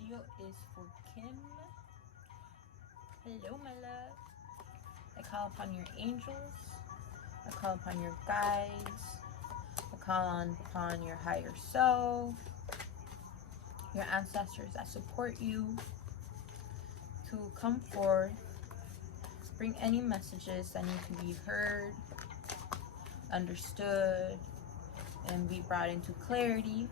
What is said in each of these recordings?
video is for Kim. Hello, my love. I call upon your angels. I call upon your guides. I call upon your higher self, your ancestors that support you, to come forth, bring any messages that need to be heard, understood, and be brought into clarity,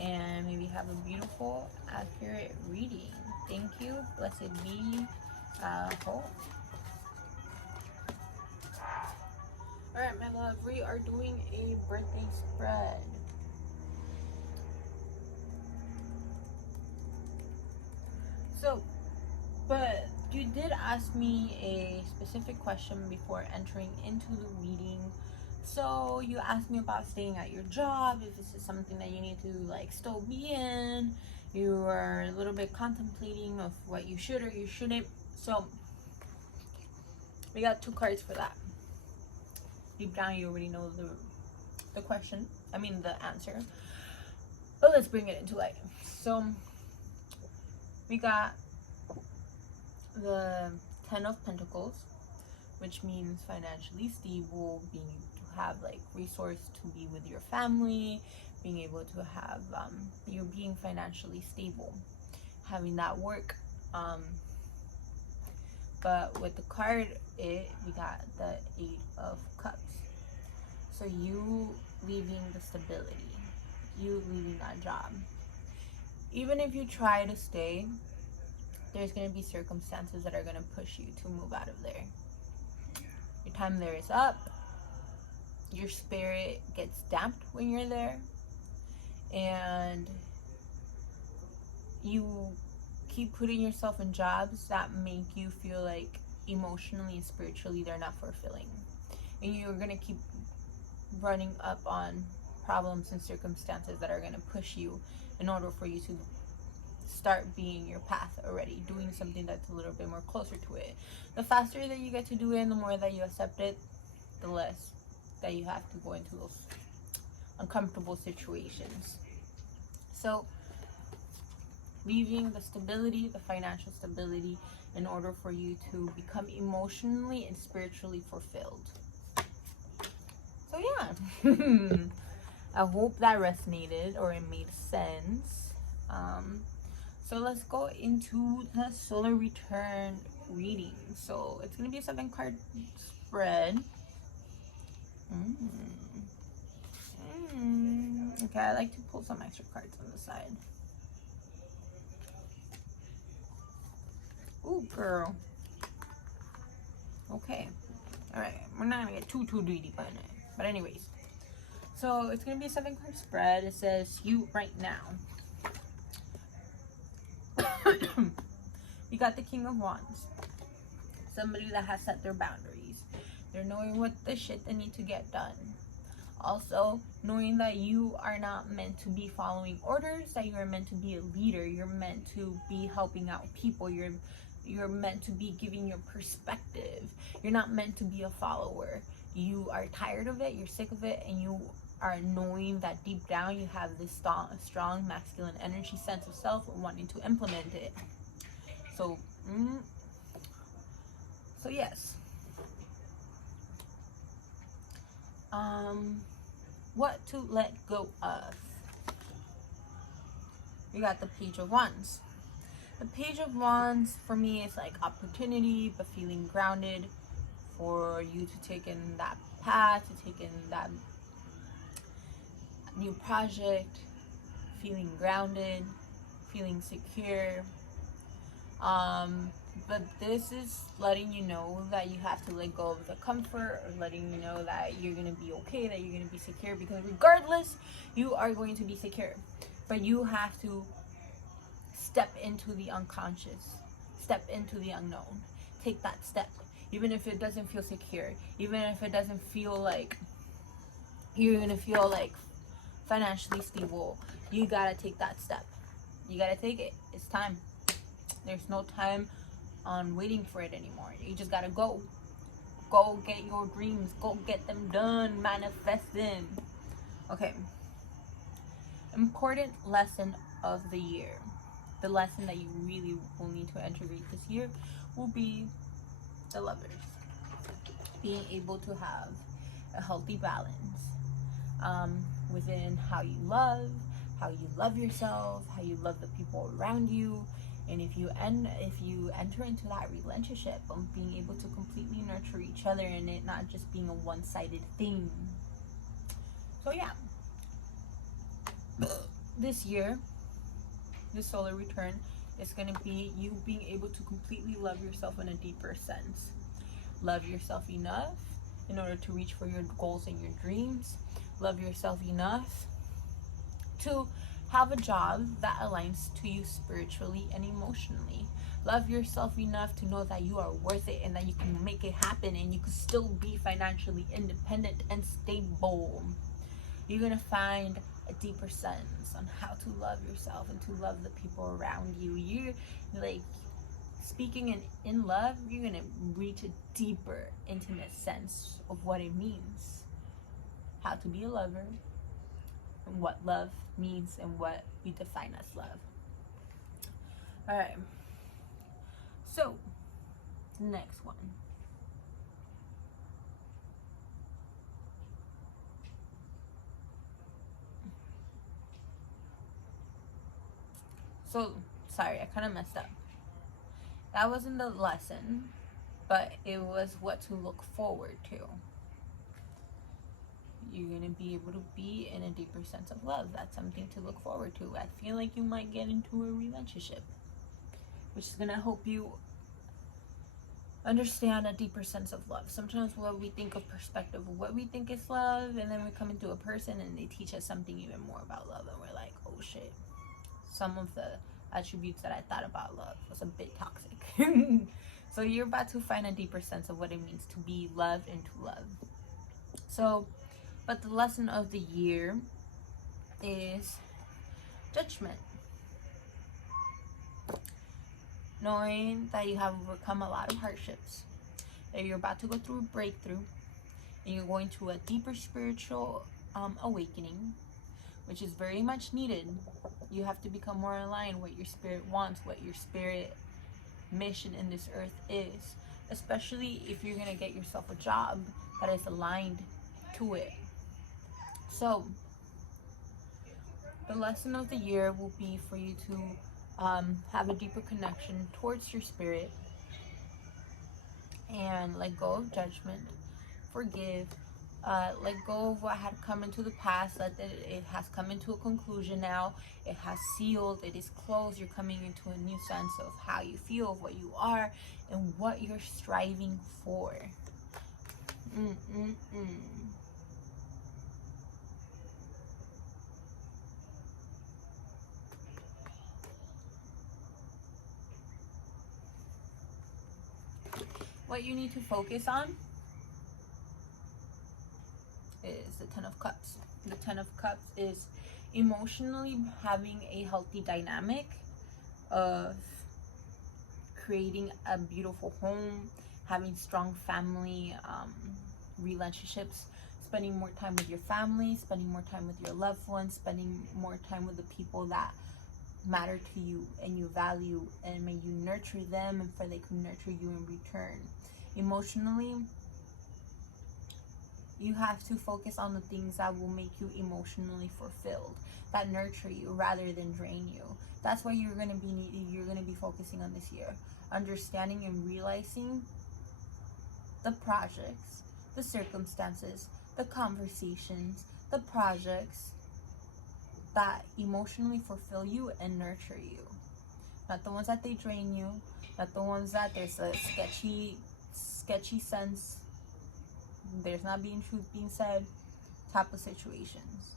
and maybe have a beautiful, accurate reading. Thank you. Blessed be. Hope. Alright, my love, we are doing a birthday spread. So, but you did ask me a specific question before entering into the reading. So you asked me about staying at your job, if this is something that you need to like still be in. You are a little bit contemplating of what you should or you shouldn't. So we got two cards for that. Deep down you already know the question. I mean the answer. But let's bring it into light. So we got the 10 of Pentacles, which means financially stable, being able to have like resource to be with your family, being able to have you're being financially stable, having that work. But with the card we got the 8 of Cups. So you leaving the stability, you leaving that job. Even if you try to stay, there's going to be circumstances that are going to push you to move out of there. Your time there is up. Your spirit gets damped when you're there. And you keep putting yourself in jobs that make you feel like emotionally and spiritually they're not fulfilling. And you're going to keep running up on problems and circumstances that are going to push you in order for you to start being your path already, doing something that's a little bit more closer to it. The faster that you get to do it and the more that you accept it, the less that you have to go into those uncomfortable situations. So leaving the stability, the financial stability, in order for you to become emotionally and spiritually fulfilled. So yeah, I hope that resonated or it made sense. So let's go into the solar return reading. So it's going to be a 7-card spread. Okay, I like to pull some extra cards on the side. Ooh, girl. Okay. Alright, we're not going to get too deep on it. But anyways. So it's going to be a 7-card spread. It says, you right now. You got the King of Wands. Somebody that has set their boundaries. They're knowing what the shit they need to get done. Also, knowing that you are not meant to be following orders, that you are meant to be a leader. You're meant to be helping out people. You're meant to be giving your perspective. You're not meant to be a follower. You are tired of it, you're sick of it, and you are knowing that deep down you have this strong masculine energy, sense of self, wanting to implement it. So yes. What to let go of? We got the Page of Wands. The Page of Wands for me is like opportunity, but feeling grounded, for you to take in that path, to take in that new project, feeling grounded, feeling secure. But this is letting you know that you have to let go of the comfort, or letting you know that you're going to be okay, that you're going to be secure, because regardless, you are going to be secure. But you have to step into the unconscious, step into the unknown, take that step. Even if it doesn't feel secure, even if it doesn't feel like you're going to feel like financially stable, you got to take that step. You got to take it. It's time. There's no time on waiting for it anymore. You just got to go. Go get your dreams. Go get them done. Manifesting. Okay. Important lesson of the year. the lesson that you really will need to integrate this year will be the lovers. Being able to have a healthy balance within how you love yourself, how you love the people around you, and if you enter into that relationship of being able to completely nurture each other and it not just being a one-sided thing. So yeah, this year, this solar return is going to be you being able to completely love yourself in a deeper sense. Love yourself enough in order to reach for your goals and your dreams. Love yourself enough to have a job that aligns to you spiritually and emotionally. Love yourself enough to know that you are worth it and that you can make it happen and you can still be financially independent and stable. You're going to find a deeper sense on how to love yourself and to love the people around you. You're like speaking in love, you're going to reach a deeper, intimate sense of what it means. How to be a lover, and what love means, and what we define as love. Alright. So, the next one. So, sorry, I kind of messed up. That wasn't the lesson, but it was what to look forward to. You're going to be able to be in a deeper sense of love. That's something to look forward to. I feel like you might get into a relationship, which is going to help you understand a deeper sense of love. Sometimes what we think of perspective of what we think is love, and then we come into a person and they teach us something even more about love, and we're like, oh shit, some of the attributes that I thought about love was a bit toxic. So you're about to find a deeper sense of what it means to be loved and to love. So, but the lesson of the year is judgment. Knowing that you have overcome a lot of hardships, that you're about to go through a breakthrough, and you're going to a deeper spiritual awakening, which is very much needed. You have to become more aligned what your spirit wants, what your spirit mission in this earth is, especially if you're going to get yourself a job that is aligned to it. So the lesson of the year will be for you to have a deeper connection towards your spirit and let go of judgment, forgive, let go of what had come into the past, that it has come into a conclusion now, it has sealed, it is closed. You're coming into a new sense of how you feel, of what you are, and what you're striving for. What you need to focus on is the Ten of Cups. The Ten of Cups is emotionally having a healthy dynamic of creating a beautiful home, having strong family relationships, spending more time with your family, spending more time with your loved ones, spending more time with the people that matter to you and you value, and may you nurture them and for they can nurture you in return. Emotionally, you have to focus on the things that will make you emotionally fulfilled, that nurture you rather than drain you. That's what you're going to be focusing on this year. Understanding and realizing the projects, the circumstances, the conversations, the projects that emotionally fulfill you and nurture you. Not the ones that they drain you, not the ones that there's a sketchy sense, there's not being truth being said type of situations.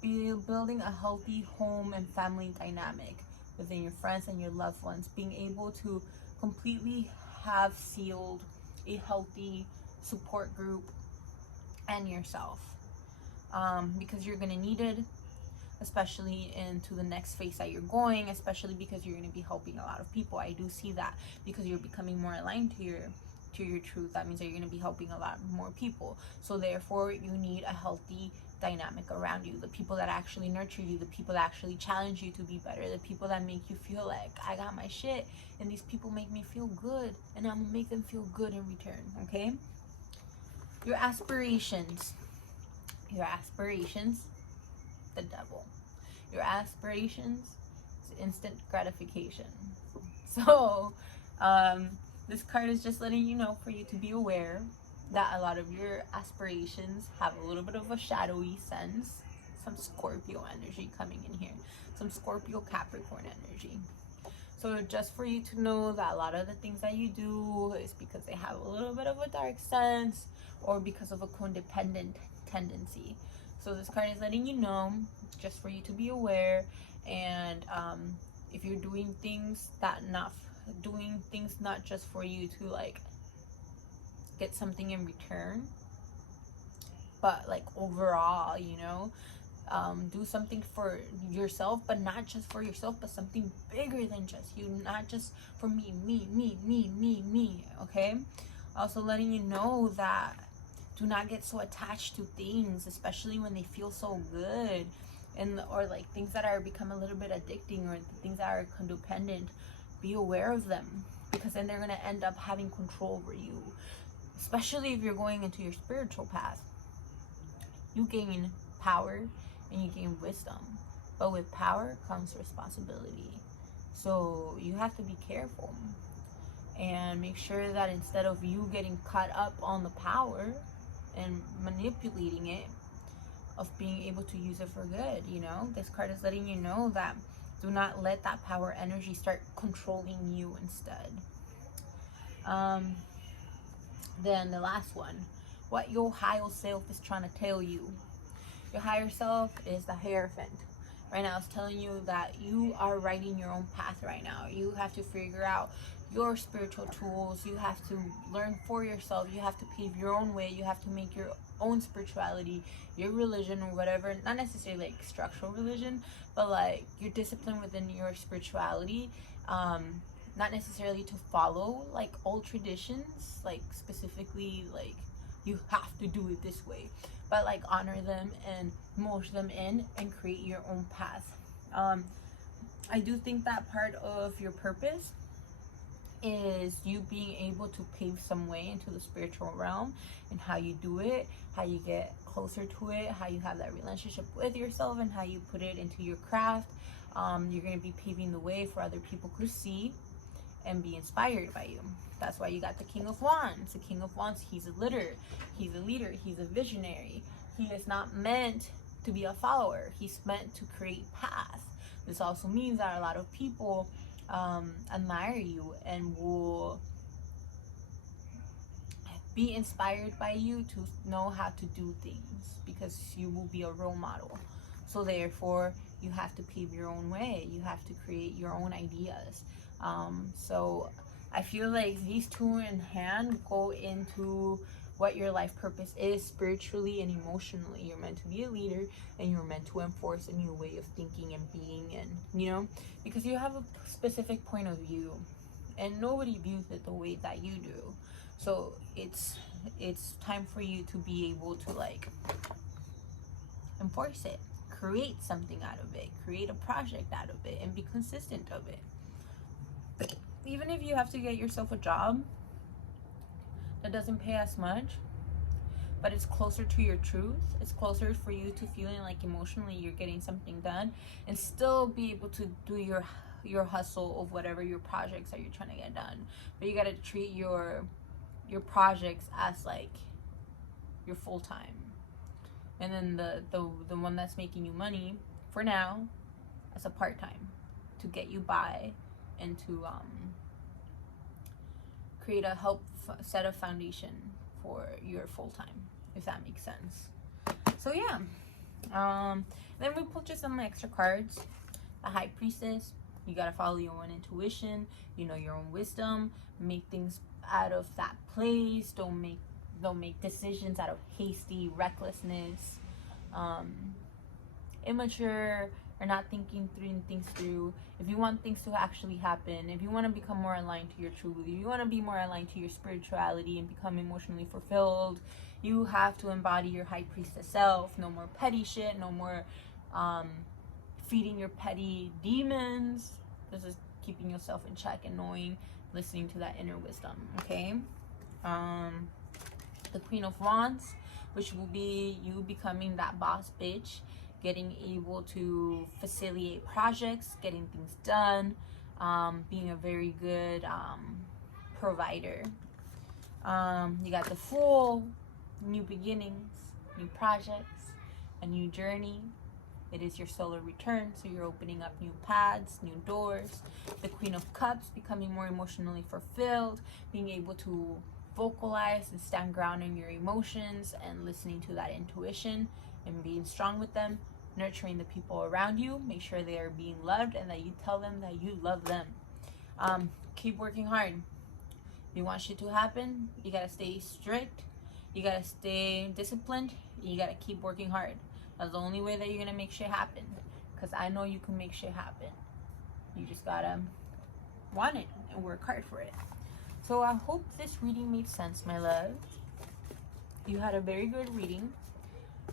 Building a healthy home and family dynamic within your friends and your loved ones, being able to completely have sealed a healthy support group and yourself, because you're going to need it, especially into the next phase that you're going, especially because you're going to be helping a lot of people. I do see that because you're becoming more aligned to your truth. That means that you're going to be helping a lot more people, so therefore you need a healthy dynamic around you, the people that actually nurture you, the people that actually challenge you to be better, the people that make you feel like I got my shit, and these people make me feel good, and I'm gonna make them feel good in return. Okay, your aspirations, the devil. Your aspirations is instant gratification. So this card is just letting you know, for you to be aware that a lot of your aspirations have a little bit of a shadowy sense. Some Scorpio energy coming in here, some Scorpio Capricorn energy. So just for you to know that a lot of the things that you do is because they have a little bit of a dark sense, or because of a codependent tendency. So this card is letting you know, just for you to be aware. And if you're doing things not just for you to like get something in return, but like overall, you know, do something for yourself, but not just for yourself, but something bigger than just you, not just for me. Okay, also letting you know that do not get so attached to things, especially when they feel so good, and or like things that are become a little bit addicting, or things that are codependent. Be aware of them, because then they're going to end up having control over you, especially if you're going into your spiritual path. You gain power and you gain wisdom, but with power comes responsibility. So you have to be careful and make sure that instead of you getting caught up on the power and manipulating it, of being able to use it for good. You know, this card is letting you know that do not let that power energy start controlling you instead. Then the last one, what your higher self is trying to tell you. Your higher self is the Hierophant. Right now, it's telling you that you are writing your own path right now. You have to figure out your spiritual tools. You have to learn for yourself. You have to pave your own way. You have to make your own spirituality, your religion, or whatever. Not necessarily like structural religion, but like your discipline within your spirituality. Not necessarily to follow like old traditions, like specifically like you have to do it this way, but like honor them and merge them in and create your own path. I do think that part of your purpose is you being able to pave some way into the spiritual realm, and how you do it, how you get closer to it, how you have that relationship with yourself, and how you put it into your craft. You're going to be paving the way for other people to see and be inspired by you. That's why you got the King of Wands. The King of Wands, he's a leader, he's a visionary. He is not meant to be a follower. He's meant to create paths. This also means that a lot of people admire you and will be inspired by you to know how to do things, because you will be a role model. So therefore, you have to pave your own way. You have to create your own ideas. So I feel like these two in hand go into what your life purpose is spiritually and emotionally. You're meant to be a leader, and you're meant to enforce a new way of thinking and being, and you know, because you have a specific point of view and nobody views it the way that you do. So it's time for you to be able to like enforce it, create something out of it, create a project out of it, and be consistent of it. Even if you have to get yourself a job that doesn't pay as much, but it's closer to your truth, it's closer for you to feeling like emotionally you're getting something done, and still be able to do your hustle of whatever your projects that you're trying to get done. But you got to treat your projects as like your full-time, and then the one that's making you money for now as a part-time, to get you by, and to create a set of foundation for your full-time, if that makes sense. So yeah, then we pulled just some extra cards. The High Priestess, you gotta follow your own intuition, you know, your own wisdom, make things out of that place. Don't make decisions out of hasty recklessness, immature, or not thinking things through. If you want things to actually happen, if you want to become more aligned to your truth, if you want to be more aligned to your spirituality and become emotionally fulfilled, You have to embody your high priestess self. No more petty shit. No more feeding your petty demons. This is keeping yourself in check and knowing, listening to that inner wisdom. Okay. The Queen of Wands, which will be you becoming that boss bitch, getting able to facilitate projects, getting things done, being a very good provider. You got the Fool, new beginnings, new projects, a new journey. It is your solar return, so you're opening up new paths, new doors. The Queen of Cups, becoming more emotionally fulfilled, being able to vocalize and stand ground in your emotions and listening to that intuition and being strong with them, nurturing the people around you. Make sure they are being loved and that you tell them that you love them. Keep working hard. If you want shit to happen, you gotta stay strict, you gotta stay disciplined, you gotta keep working hard. That's the only way that you're gonna make shit happen. Because I know you can make shit happen. You just gotta want it and work hard for it. So I hope this reading made sense, my love. You had a very good reading.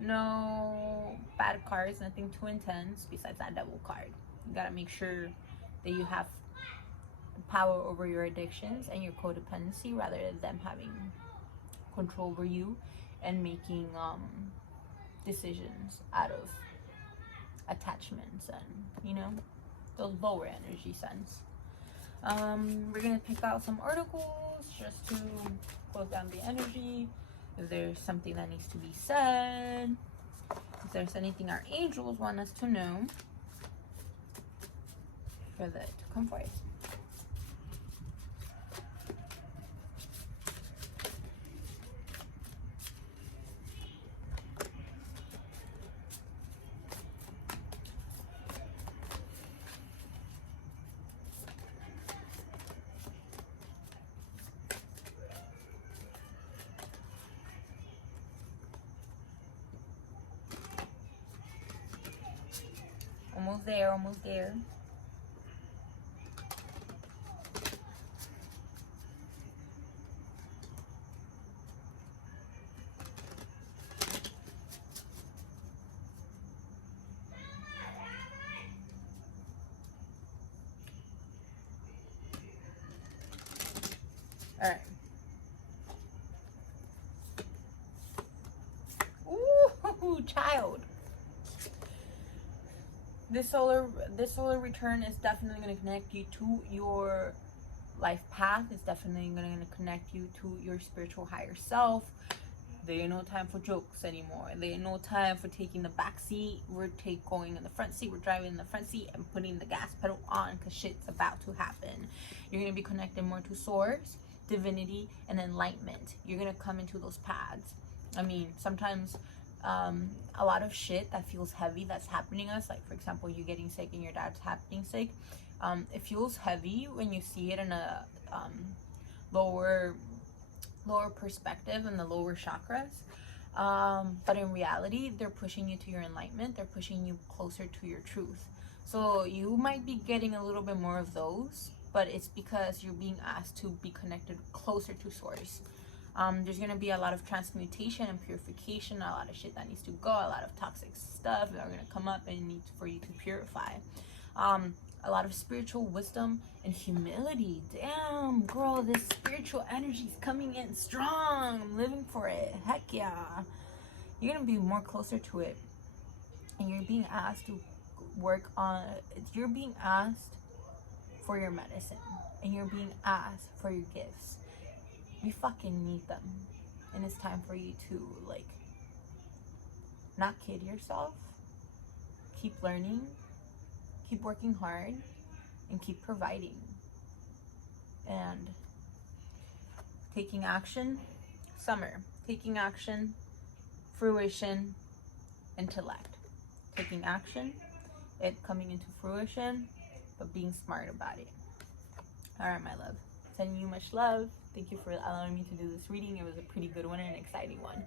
No bad cards, nothing too intense besides that Devil card. You gotta make sure that you have power over your addictions and your codependency rather than them having control over you and making decisions out of attachments and, you know, those lower energy sense. We're gonna pick out some articles just to close down the energy. If there's something that needs to be said, if there's anything our angels want us to know, for that to come forth. Almost there, almost there. All right. Ooh, child. This solar return is definitely going to connect you to your life path. It's definitely going to connect you to your spiritual higher self. There ain't no time for jokes anymore. There ain't no time for taking the back seat. We're going in the front seat. We're driving in the front seat and putting the gas pedal on because shit's about to happen. You're going to be connected more to source, divinity, and enlightenment. You're going to come into those paths. I mean, sometimes a lot of shit that feels heavy that's happening us, like for example you getting sick and your dad's happening sick, it feels heavy when you see it in a lower perspective in the lower chakras, but in reality they're pushing you to your enlightenment. They're pushing you closer to your truth. So you might be getting a little bit more of those, but it's because you're being asked to be connected closer to source. There's going to be a lot of transmutation and purification, a lot of shit that needs to go, a lot of toxic stuff that are going to come up and need for you to purify. A lot of spiritual wisdom and humility. Damn, girl, this spiritual energy is coming in strong. I'm living for it. Heck yeah. You're going to be more closer to it. And you're being asked to work on, you're being asked for your medicine. And you're being asked for your gifts. You fucking need them. And it's time for you to, like, not kid yourself. Keep learning. Keep working hard. And keep providing. And taking action. Summer. Taking action. Fruition. Intellect. Taking action. It coming into fruition. But being smart about it. Alright, my love. Sending you much love. Thank you for allowing me to do this reading. It was a pretty good one and an exciting one.